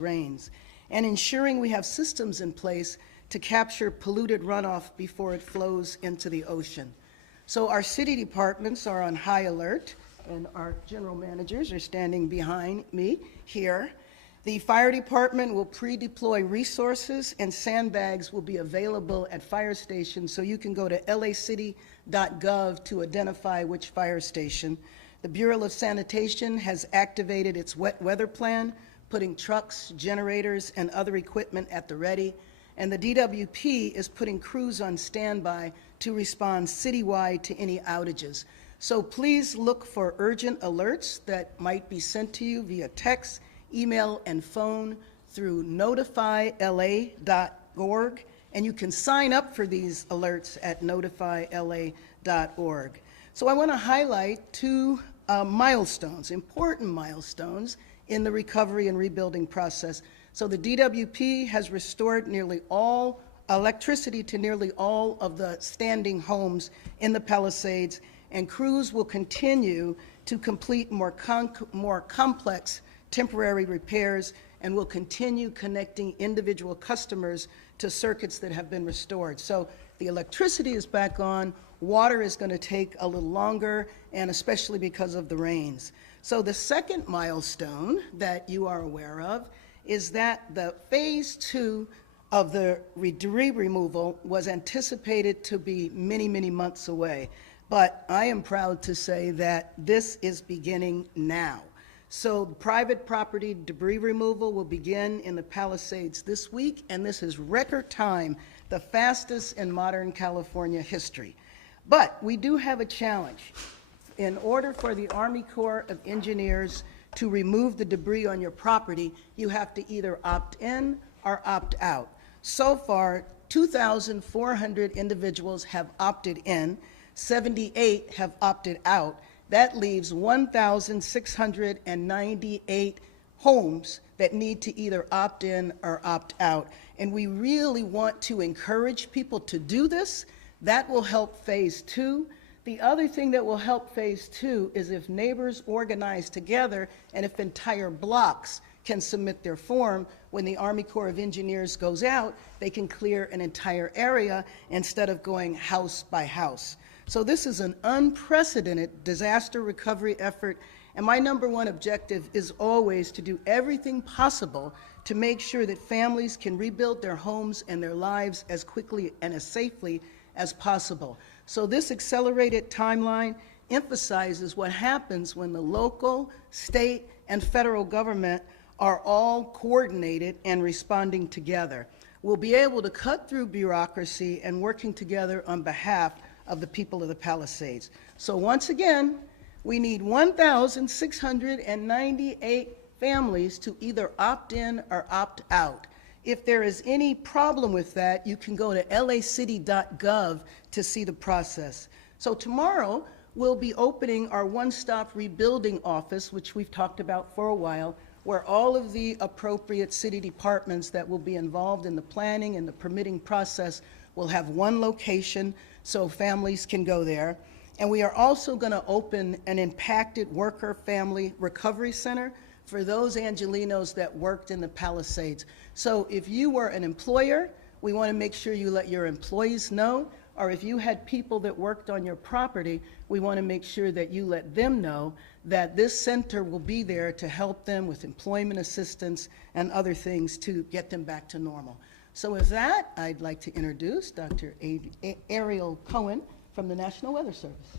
rains, and ensuring we have systems in place to capture polluted runoff before it flows into the ocean. So our city departments are on high alert, and our general managers are standing behind me here. The fire department will pre-deploy resources, and sandbags will be available at fire stations, so you can go to lacity.gov to identify which fire station. The Bureau of Sanitation has activated its wet weather plan, putting trucks, generators, and other equipment at the ready. And the DWP is putting crews on standby to respond citywide to any outages. So please look for urgent alerts that might be sent to you via text, email, and phone through notifyla.org. And you can sign up for these alerts at notifyla.org. So I want to highlight two milestones, important milestones in the recovery and rebuilding process. So the DWP has restored nearly all electricity to nearly all of the standing homes in the Palisades, and crews will continue to complete more complex temporary repairs and will continue connecting individual customers to circuits that have been restored. So the electricity is back on, water is going to take a little longer, and especially because of the rains. So the second milestone that you are aware of is that the phase 2 of the debris removal was anticipated to be many, many months away. But I am proud to say that this is beginning now. So private property debris removal will begin in the Palisades this week, and this is record time, the fastest in modern California history. But we do have a challenge. In order for the Army Corps of Engineers to remove the debris on your property, you have to either opt in or opt out. So far, 2,400 individuals have opted in, 78 have opted out. That leaves 1,698 homes that need to either opt in or opt out. And we really want to encourage people to do this. That will help phase 2. The other thing that will help phase 2 is if neighbors organize together and if entire blocks can submit their form. When the Army Corps of Engineers goes out, they can clear an entire area instead of going house by house. So this is an unprecedented disaster recovery effort, and my number one objective is always to do everything possible to make sure that families can rebuild their homes and their lives as quickly and as safely as possible. So this accelerated timeline emphasizes what happens when the local, state, and federal government are all coordinated and responding together. We'll be able to cut through bureaucracy and working together on behalf of the people of the Palisades. So once again, we need 1,698 families to either opt in or opt out. If there is any problem with that, you can go to lacity.gov to see the process. So tomorrow, we'll be opening our one-stop rebuilding office, which we've talked about for a while, where all of the appropriate city departments that will be involved in the planning and the permitting process will have one location so families can go there. And we are also going to open an impacted worker family recovery center for those Angelenos that worked in the Palisades. So if you were an employer, we want to make sure you let your employees know, or if you had people that worked on your property, we want to make sure that you let them know that this center will be there to help them with employment assistance and other things to get them back to normal. So with that, I'd like to introduce Dr. Ariel Cohen from the National Weather Service.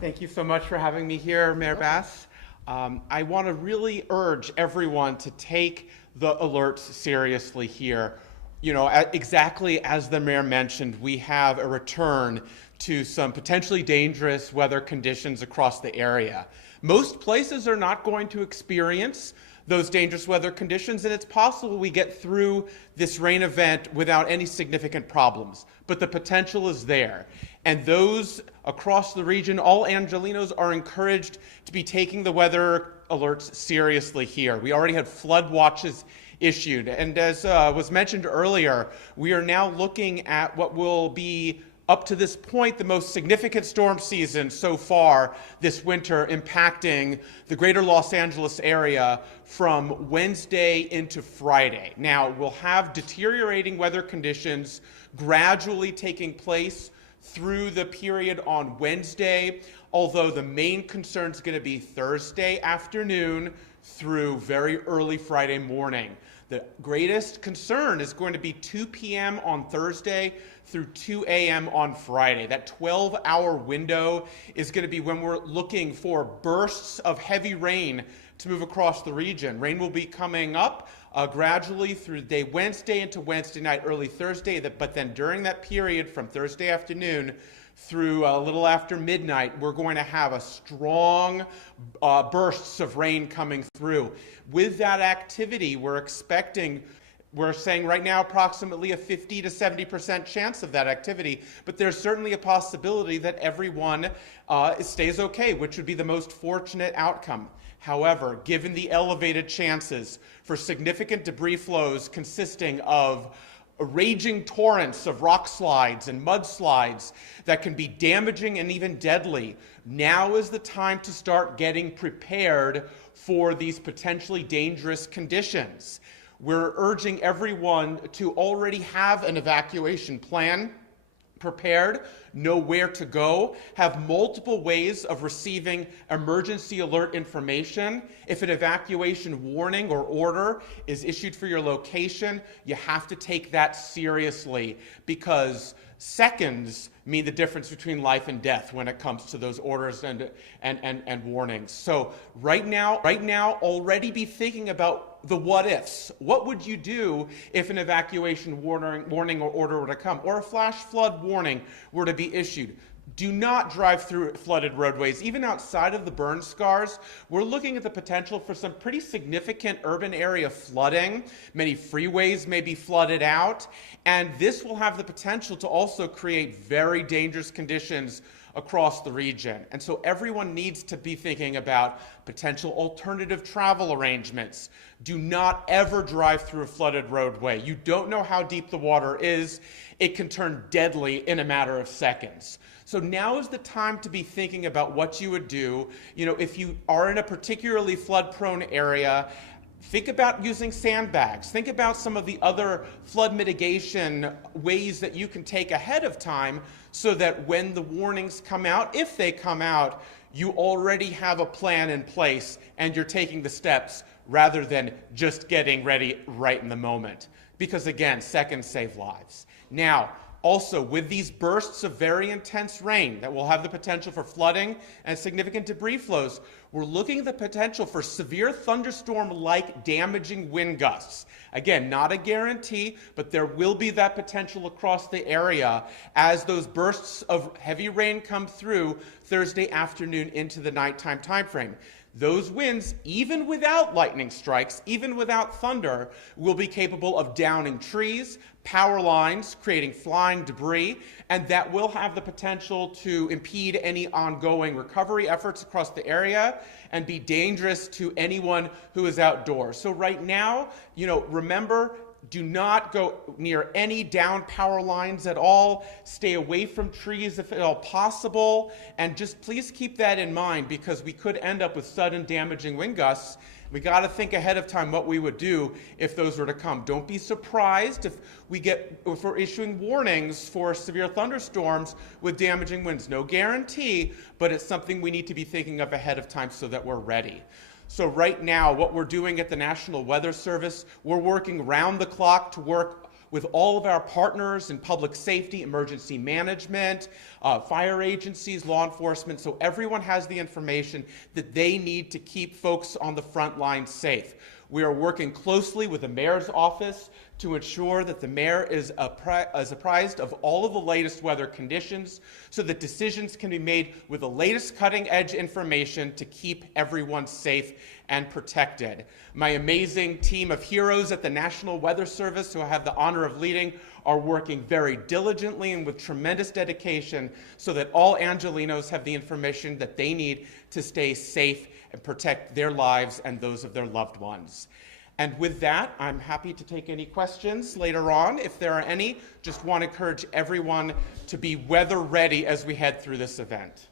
Thank you so much for having me here, Mayor Bass. I want to really urge everyone to take the alerts seriously here. You know, exactly as the mayor mentioned, we have a return to some potentially dangerous weather conditions across the area. Most places are not going to experience those dangerous weather conditions, and it's possible we get through this rain event without any significant problems, but the potential is there. And those across the region, all Angelenos, are encouraged to be taking the weather alerts seriously here. We already had flood watches issued, and as was mentioned earlier, we are now looking at what will be up to this point, the most significant storm season so far this winter, impacting the greater Los Angeles area from Wednesday into Friday. Now, we'll have deteriorating weather conditions gradually taking place through the period on Wednesday, although the main concern is going to be Thursday afternoon through very early Friday morning. The greatest concern is going to be 2 p.m. on Thursday through 2 a.m. on Friday. That 12-hour window is going to be when we're looking for bursts of heavy rain to move across the region. Rain will be coming up gradually through day Wednesday into Wednesday night, early Thursday, but then during that period from Thursday afternoon through a little after midnight, we're going to have a strong bursts of rain coming through. With that activity, we're saying right now approximately a 50 to 70% chance of that activity, but there's certainly a possibility that everyone stays okay, which would be the most fortunate outcome. However, given the elevated chances for significant debris flows consisting of raging torrents of rock slides and mudslides that can be damaging and even deadly, now is the time to start getting prepared for these potentially dangerous conditions. We're urging everyone to already have an evacuation plan prepared, know where to go, have multiple ways of receiving emergency alert information. If an evacuation warning or order is issued for your location, you have to take that seriously, because seconds mean the difference between life and death when it comes to those orders and warnings. So right now, already be thinking about the what ifs. What would you do if an evacuation warning or order were to come, or a flash flood warning were to be issued? Do not drive through flooded roadways. Even outside of the burn scars, we're looking at the potential for some pretty significant urban area flooding. Many freeways may be flooded out, and this will have the potential to also create very dangerous conditions across the region. And so everyone needs to be thinking about potential alternative travel arrangements. Do not ever drive through a flooded roadway. You don't know how deep the water is. It can turn deadly in a matter of seconds. So now is the time to be thinking about what you would do. If you are in a particularly flood-prone area, think about using sandbags. Think about some of the other flood mitigation ways that you can take ahead of time so that when the warnings come out, if they come out, you already have a plan in place and you're taking the steps rather than just getting ready right in the moment. Because again, seconds save lives. Now, also, with these bursts of very intense rain that will have the potential for flooding and significant debris flows, we're looking at the potential for severe thunderstorm-like damaging wind gusts. Again, not a guarantee, but there will be that potential across the area as those bursts of heavy rain come through Thursday afternoon into the nighttime time frame. Those winds, even without lightning strikes, even without thunder, will be capable of downing trees, power lines, creating flying debris, and that will have the potential to impede any ongoing recovery efforts across the area and be dangerous to anyone who is outdoors. So right now, remember, do not go near any down power lines at all. Stay away from trees if at all possible. And just please keep that in mind, because we could end up with sudden damaging wind gusts. We got to think ahead of time what we would do if those were to come. Don't be surprised if we're issuing warnings for severe thunderstorms with damaging winds. No guarantee, but it's something we need to be thinking of ahead of time so that we're ready. So right now, what we're doing at the National Weather Service, we're working round the clock to work with all of our partners in public safety, emergency management, fire agencies, law enforcement, so everyone has the information that they need to keep folks on the front line safe. We are working closely with the mayor's office to ensure that the mayor is apprised of all of the latest weather conditions so that decisions can be made with the latest cutting-edge information to keep everyone safe and protected. My amazing team of heroes at the National Weather Service, who I have the honor of leading, are working very diligently and with tremendous dedication so that all Angelenos have the information that they need to stay safe and protect their lives and those of their loved ones. And with that, I'm happy to take any questions later on, if there are any. Just want to encourage everyone to be weather ready as we head through this event.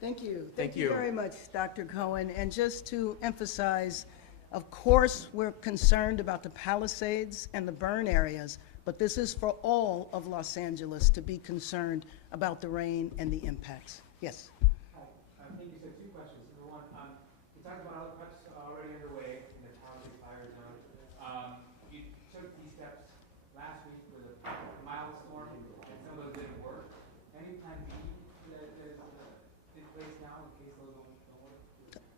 Thank you. Thank you. Very much, Dr. Cohen. And just to emphasize, of course, we're concerned about the Palisades and the burn areas, but this is for all of Los Angeles to be concerned about the rain and the impacts. Yes. Hi. I think you said two questions. Number one, you talked about all the cuts already underway in the Palisades fire zone. You took these steps last week with a milestone, and some of those didn't work. Any plan B that is in place now in case those don't work?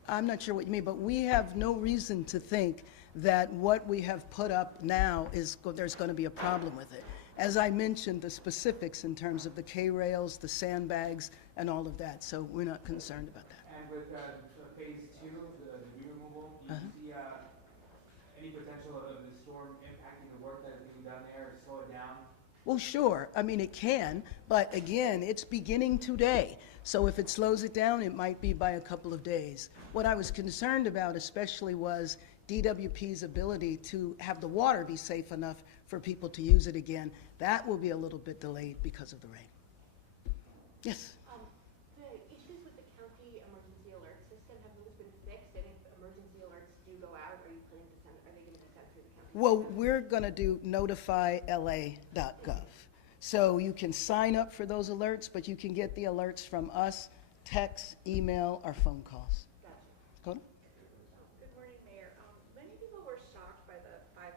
I'm not sure what you mean, but we have no reason to think that what we have put up now there's going to be a problem with it. As I mentioned, the specifics in terms of the K-rails, the sandbags, and all of that, so we're not concerned about that. And with phase two, the debris removal, do you see any potential of the storm impacting the work that is being done there to slow it down? Well, sure. I mean, it can, but again, it's beginning today. So if it slows it down, it might be by a couple of days. What I was concerned about especially was DWP's ability to have the water be safe enough for people to use it again. That will be a little bit delayed because of the rain. Yes? The issues with the county emergency alert system, have those been fixed? And if emergency alerts do go out, are they going to be sent through the county? Well, we're going to do notifyla.gov. So you can sign up for those alerts, but you can get the alerts from us, text, email, or phone calls. Gotcha. Go on. Good morning, Mayor. Many people were shocked by the $500,000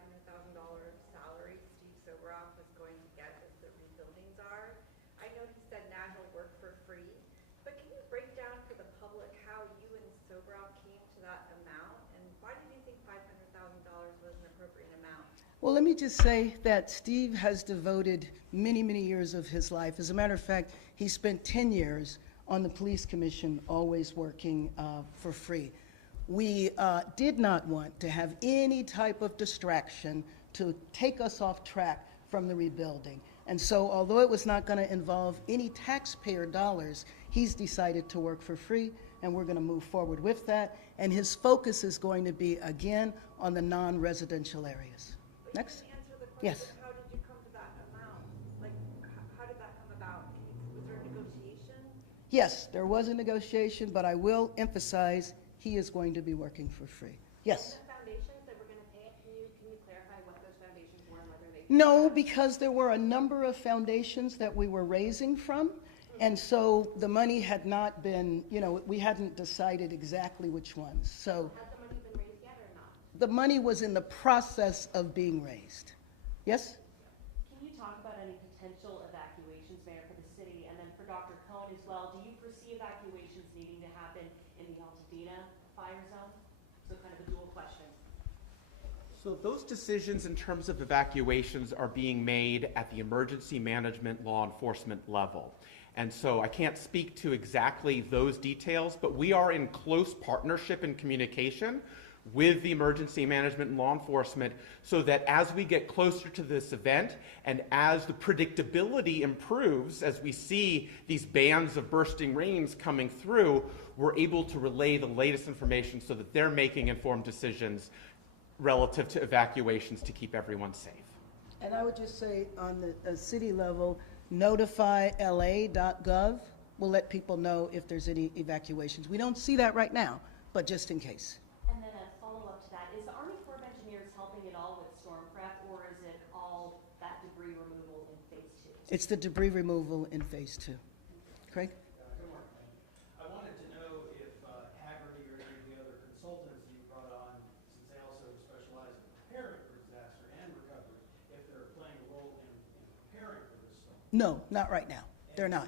salary Steve Sobroff was going to get as the rebuildings are. I know he said now he'll work for free, but can you break down for the public how you and Sobroff came to that amount? And why did you think $500,000 was an appropriate amount? Well, let me just say that Steve has devoted many, many years of his life. As a matter of fact, he spent 10 years on the police commission, always working for free. We did not want to have any type of distraction to take us off track from the rebuilding. And so although it was not going to involve any taxpayer dollars, he's decided to work for free, and we're going to move forward with that. And his focus is going to be, again, on the non-residential areas. Next? Can you answer the question? Yes. How did you come to that amount? Like, how did that come about? Was there a negotiation? Yes, there was a negotiation, but I will emphasize he is going to be working for free. Yes? The foundations that we're going to pay, can you clarify what those foundations were and whether they? No, because there were a number of foundations that we were raising from, and so the money had not been, we hadn't decided exactly which ones. So Has the money been raised yet or not? the money was in the process of being raised. Yes? Can you talk about any potential evacuations, Mayor, for the city? And then for Dr. Cohen as well, do you foresee evacuations needing to happen in the Altadena fire zone? So kind of a dual question. So those decisions in terms of evacuations are being made at the emergency management law enforcement level. And so I can't speak to exactly those details, but we are in close partnership and communication with the emergency management and law enforcement so that as we get closer to this event and as the predictability improves, as we see these bands of bursting rains coming through, we're able to relay the latest information so that they're making informed decisions relative to evacuations to keep everyone safe. And I would just say on the city level, notifyla.gov will let people know if there's any evacuations. We don't see that right now, but just in case. And then a follow-up to that, is the Army Corps of Engineers helping at all with storm prep, or is it all that debris removal in phase 2? It's the debris removal in phase 2. Craig? Good morning. I wanted to know if Haggerty or any of the other consultants you brought on, since they also specialize in preparing for disaster and recovery, if they're playing a role in preparing for this storm. No, not right now. They're not.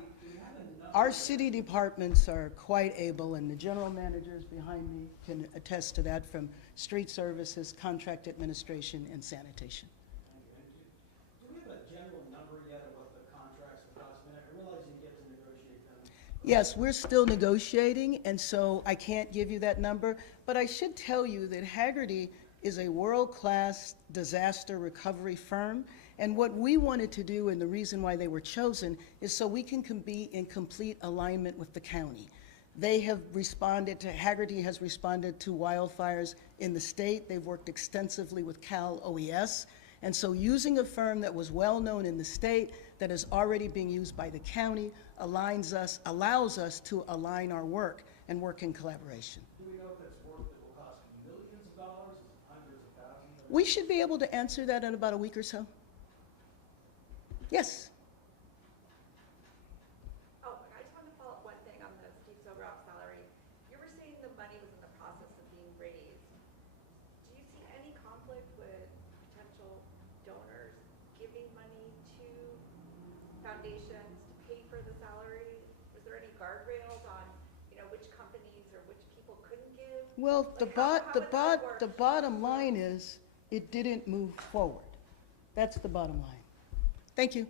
Our city departments are quite able, and the general managers behind me can attest to that, from street services, contract administration, and sanitation. Do we have a general number yet of what the contracts will cost? I realize you get to negotiate them. Yes, we're still negotiating, and so I can't give you that number, but I should tell you that Haggerty is a world-class disaster recovery firm, and what we wanted to do, and the reason why they were chosen, is so we can be in complete alignment with the county. They have responded to, Haggerty has responded to wildfires in the state. They've worked extensively with Cal OES. And so using a firm that was well-known in the state, that is already being used by the county, allows us to align our work and work in collaboration. Do we know if it's work that will cost millions of dollars, is it hundreds of thousands? We should be able to answer that in about a week or so. Yes? Oh, I just wanted to follow up one thing on the Steve Sobroff salary. You were saying the money was in the process of being raised. Do you see any conflict with potential donors giving money to foundations to pay for the salary? Was there any guardrails on, which companies or which people couldn't give? Well, Like, how would that work? the bottom line is, it didn't move forward. That's the bottom line. Thank you.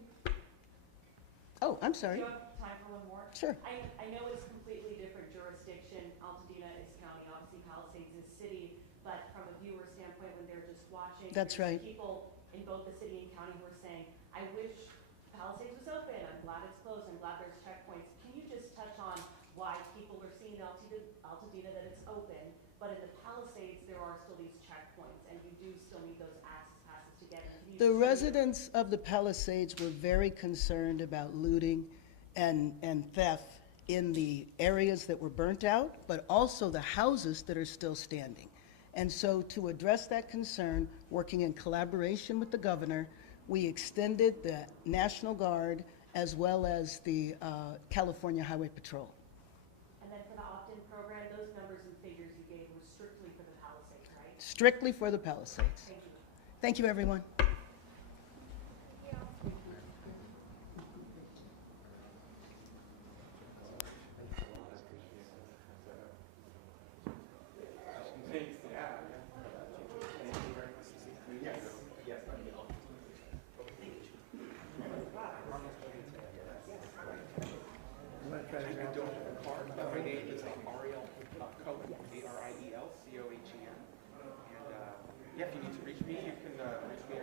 Oh, I'm Do sorry. you have time for one more? Sure. I know it's completely different jurisdiction. Altadena is county, obviously Palisades is city, but from a viewer standpoint, when they're just watching. That's there's right. People in both the city and county who are saying, I wish Palisades was open, I'm glad it's closed, I'm glad there's checkpoints. Can you just touch on why people are seeing in Altadena that it's open, but in the Palisades, there are still these checkpoints, and you do still need those access passes to get in? Can you The just- residents of the Palisades were very concerned about looting and theft in the areas that were burnt out, but also the houses that are still standing. And so to address that concern, working in collaboration with the governor, we extended the National Guard as well as the California Highway Patrol. And then for the opt-in program, those numbers and figures you gave were strictly for the Palisades, right? Strictly for the Palisades. Thank you. Thank you, everyone. My name is Ariel Cohen, A-R-I-E-L-C-O-H-E-N. And yeah, if you need to reach me, you can reach me